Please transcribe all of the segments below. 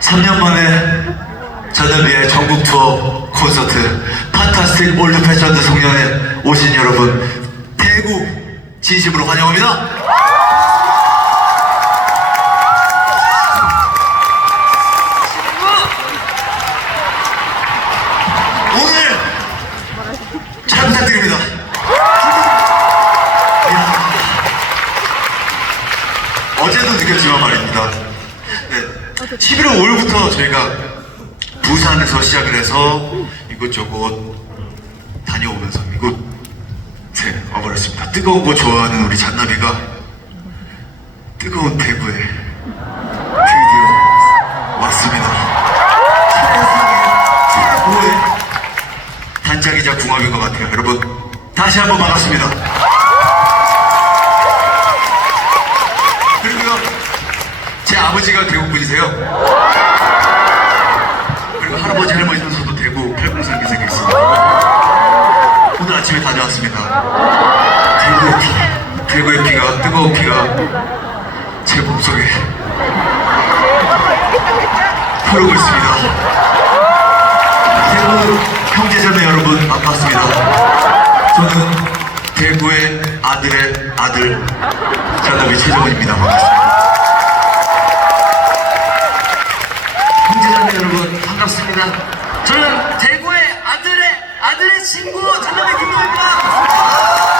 3년 만에 전현미의 전국 투어 콘서트 판타스틱 올드 패션드 송년회 오신 여러분 대구 진심으로 환영합니다. 오늘 잘 부탁드립니다. 어제도 느꼈지만 말입니다. 네, 11월 5일부터 저희가 부산에서 시작을 해서 이곳저곳 다녀오면서 이곳에 와버렸습니다. 뜨거운 거 좋아하는 우리 잔나비가 뜨거운 대구에 드디어 왔습니다. 최고의 단짝이자 궁합인 것 같아요. 여러분, 다시 한번 반갑습니다. 그리고요, 제 아버지가 대구 분이세요. 그리고 할아버지, 할머니면서도 대구 팔공산 기생이 있습니다. 오늘 아침에 다녀왔습니다. 대구의 피, 대구의 피가, 뜨거운 피가 제 몸속에 흐르고 있습니다. 대구 형제자매 여러분 반갑습니다. 저는 대구의 아들의 아들 잔나비 최정원입니다. 반갑습니다. 형제자매 여러분 반갑습니다. 저는 대구의 아들의 아들의 친구 전남의 김동입니다.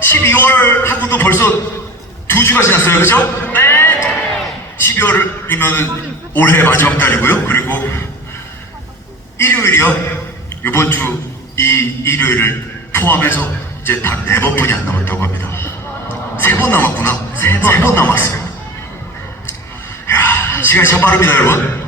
12월 하고도 벌써 두 주가 지났어요, 그죠? 네. 12월이면 올해 마지막 달이고요. 그리고 일요일이요. 이번 주 이 일요일을 포함해서 이제 단 네 번뿐이 안 남았다고 합니다. 세 번 남았구나. 세 번 남았어요. 야 시간이 참 빠릅니다, 여러분.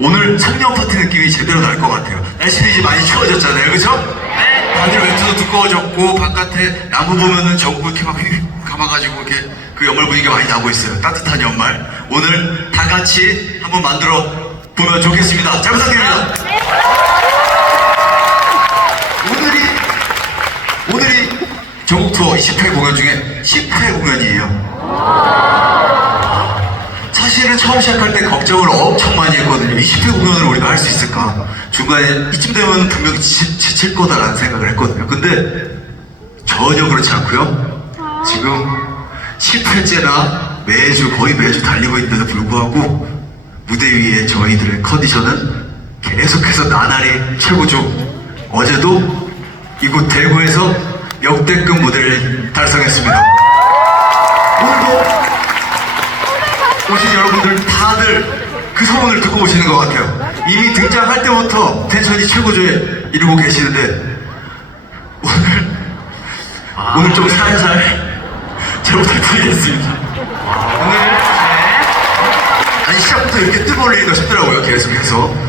오늘 성령 파티 느낌이 제대로 날 것 같아요. 날씨도 이제 많이 추워졌잖아요, 그죠? 네. 다들 멘트도 두꺼워졌고 바깥에 나무 보면은 전구 이렇게 막 휘- 감아가지고 이렇게 그 연말 분위기가 많이 나고 있어요. 따뜻한 연말. 오늘 다 같이 한번 만들어 보면 좋겠습니다. 잘 부탁드립니다. 오늘이 오늘이 전국 투어 20회 공연 중에 10회 공연이에요. 사실은 처음 시작할 때 걱정을 엄청 많이 했거든요. 20회 공연을 우리가 할 수 있을까? 중간에 이쯤 되면 분명히 지, 지칠 거다라는 생각을 했거든요. 근데 전혀 그렇지 않고요. 지금 10회째나 매주 거의 매주 달리고 있는데도 불구하고 무대 위에 저희들의 컨디션은 계속해서 나날이 최고죠. 어제도 이곳 대구에서 역대급 무대를 달성했습니다. 오신 여러분들 다들 그 소문을 듣고 오시는 것 같아요. 이미 등장할 때부터 텐션이 최고조에 이루고 계시는데 오늘 오늘 좀 살살 잘 부탁드리겠습니다. 오늘 아니 시작부터 이렇게 뜨거울 리가 싶더라고요 계속해서